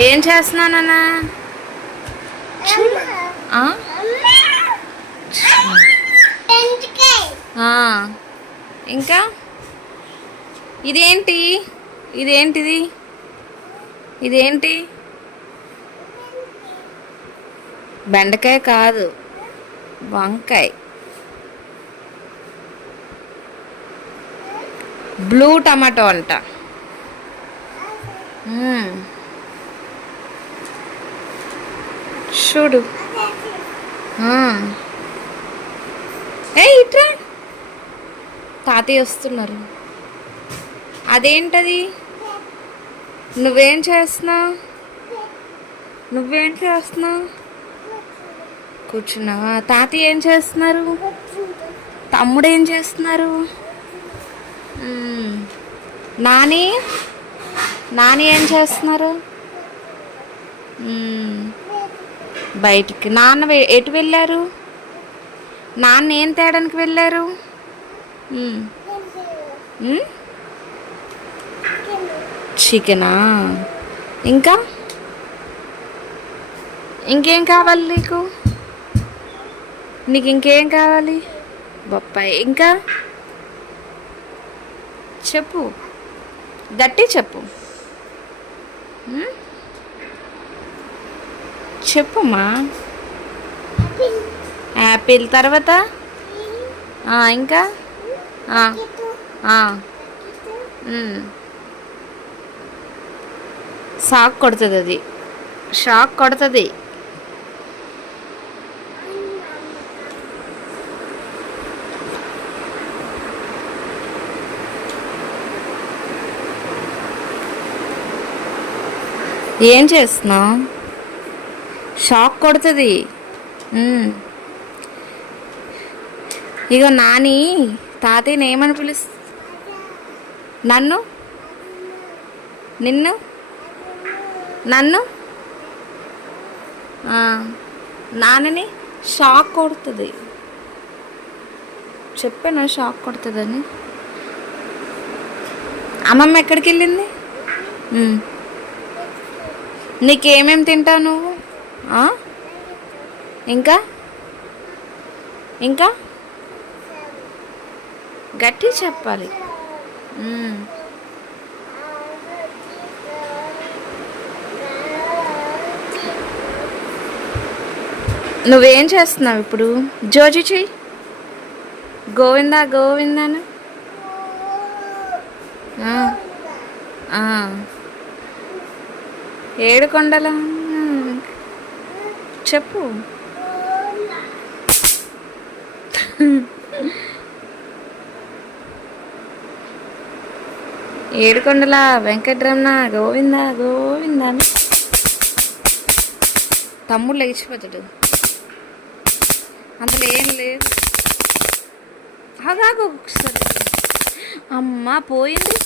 ఏం చేస్తున్నానన్నా? ఆ? ఇంకా ఇదేంటి? ఇదేంటిది? ఇదేంటి? బెండకాయ కాదు, వంకాయ. బ్లూ టమాటో అంట. చూడు. ఏ ఇట్రా, తాతయ్య వస్తున్నారు. అదేంటది? నువ్వేం చేస్తున్నావు? నువ్వేం చేస్తున్నావు? కూర్చున్నావా? తాతయ్య ఏం చేస్తున్నారు? తమ్ముడు ఏం చేస్తున్నారు? నాని నాని ఏం చేస్తున్నారు? బయటికి. నాన్న ఎటు వెళ్ళారు? నాన్న ఏం తేడానికి వెళ్ళారు? చికెనా? ఇంకా ఇంకేం కావాలి నీకు? నీకు ఇంకేం కావాలి? బొప్పాయి. ఇంకా చెప్పు, గట్టి చెప్పు. చెప్పుమా. యాపిల్. తర్వాత ఇంకా షాక్ కొడుతుంది. అది షాక్ కొడుతుంది. ఏం చేస్తున్నావు? షాక్ కొడుతుంది. ఇగో నాని తాతయ్యని ఏమని పిలుస్తా? నన్ను? నిన్ను? నన్ను? నాన్నని షాక్ కొడుతుంది. చెప్పాను షాక్ కొడుతుందని. అమ్మమ్మ ఎక్కడికి వెళ్ళింది? నీకేమేమి తింటావు నువ్వు? ఇంకా ఇంకా గట్టి చెప్పాలి. నువ్వేం చేస్తున్నావు ఇప్పుడు? జోజి చెయ్యి. గోవిందా గోవిందాను. ఏడుకొండల చెప్పు. ఏడుకొండల వెంకటరమణ గోవింద గోవింద. తమ్ముడు లేచిపోతాడు. అందులో ఏం లేదు. అదాగో ఒకసారి. అమ్మ పోయింది.